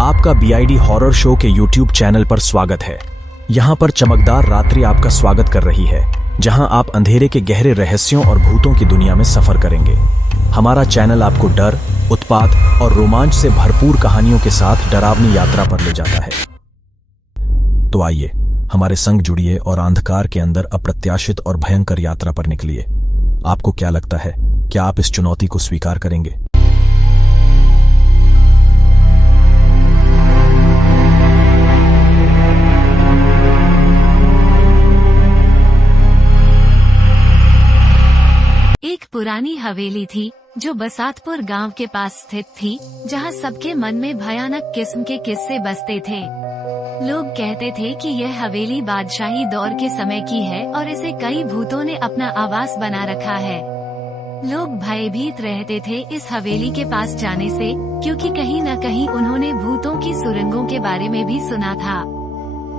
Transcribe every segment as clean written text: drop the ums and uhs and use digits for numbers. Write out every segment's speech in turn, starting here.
आपका BID horror show के YouTube channel पर स्वागत है। यहाँ पर चमकदार रात्रि आपका स्वागत कर रही है, जहाँ आप अंधेरे के गहरे रहस्यों और भूतों की दुनिया में सफर करेंगे। हमारा चैनल आपको डर, उत्पात और रोमांच से भरपूर कहानियों के साथ डरावनी यात्रा पर ले जाता है। तो आइए हमारे संग जुड़िए और अंधकार के अंदर अप्रत्याशित और भयंकर यात्रा पर निकलिए। आपको क्या लगता है, क्या आप इस चुनौती को स्वीकार करेंगे? एक पुरानी हवेली थी जो बसातपुर गांव के पास स्थित थी, जहां सबके मन में भयानक किस्म के किस्से बसते थे। लोग कहते थे कि यह हवेली बादशाही दौर के समय की है और इसे कई भूतों ने अपना आवास बना रखा है। लोग भयभीत रहते थे इस हवेली के पास जाने से, क्योंकि कहीं न कहीं उन्होंने भूतों की सुरंगों के बारे में भी सुना था।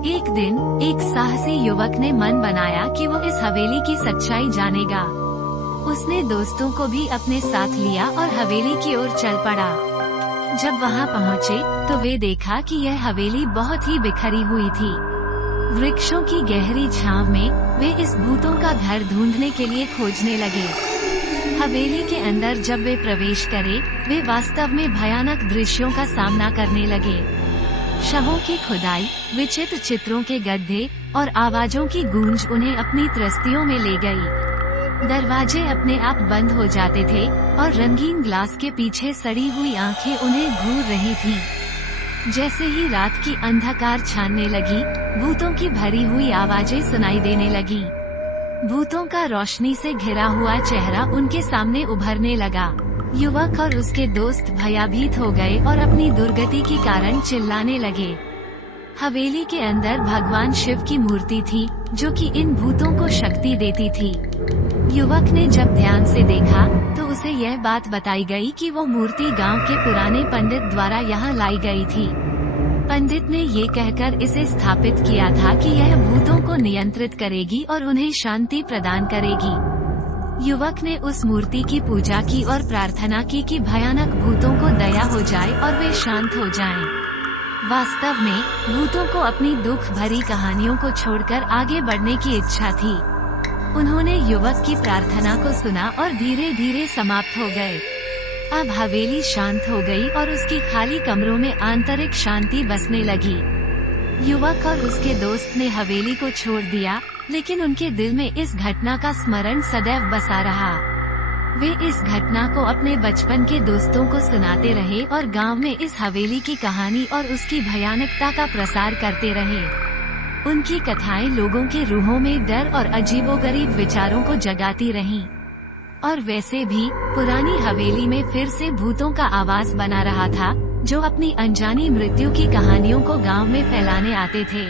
एक दिन एक साहसी युवक ने मन बनाया कि वो इस हवेली की सच्चाई जानेगा। उसने दोस्तों को भी अपने साथ लिया और हवेली की ओर चल पड़ा। जब वहां पहुंचे तो वे देखा कि यह हवेली बहुत ही बिखरी हुई थी। वृक्षों की गहरी छांव में वे इस भूतों का घर ढूंढने के लिए खोजने लगे। हवेली के अंदर जब वे प्रवेश करे, वे वास्तव में भयानक दृश्यों का सामना करने लगे। शवों की खुदाई, विचित्र चित्रों के गड्ढे और आवाजों की गूंज उन्हें अपनी त्रस्तियों में ले गई। दरवाजे अपने आप बंद हो जाते थे और रंगीन ग्लास के पीछे सड़ी हुई आंखें उन्हें घूर रही थीं। जैसे ही रात की अंधकार छानने लगी, भूतों की भरी हुई आवाजें सुनाई देने लगी। भूतों का रोशनी से घिरा हुआ चेहरा उनके सामने उभरने लगा। युवक और उसके दोस्त भयभीत हो गए और अपनी दुर्गति के कारण चिल्लाने लगे। हवेली के अंदर भगवान शिव की मूर्ति थी, जो कि इन भूतों को शक्ति देती थी। युवक ने जब ध्यान से देखा तो उसे यह बात बताई गई कि वो मूर्ति गांव के पुराने पंडित द्वारा यहाँ लाई गई थी। पंडित ने ये कहकर इसे स्थापित किया था कि यह भूतों को नियंत्रित करेगी और उन्हें शांति प्रदान करेगी। युवक ने उस मूर्ति की पूजा की और प्रार्थना की कि भयानक भूतों को दया हो जाए और वे शांत हो जाएं। वास्तव में भूतों को अपनी दुख भरी कहानियों को छोड़कर आगे बढ़ने की इच्छा थी। उन्होंने युवक की प्रार्थना को सुना और धीरे धीरे समाप्त हो गए। अब हवेली शांत हो गई और उसकी खाली कमरों में आंतरिक शांति बसने लगी। युवक और उसके दोस्त ने हवेली को छोड़ दिया, लेकिन उनके दिल में इस घटना का स्मरण सदैव बसा रहा। वे इस घटना को अपने बचपन के दोस्तों को सुनाते रहे और गांव में इस हवेली की कहानी और उसकी भयानकता का प्रसार करते रहे। उनकी कथाएं लोगों के रूहों में डर और अजीबोगरीब विचारों को जगाती रहीं। और वैसे भी पुरानी हवेली में फिर से भूतों का आवास बना रहा था, जो अपनी अनजानी मृत्यु की कहानियों को गांव में फैलाने आते थे।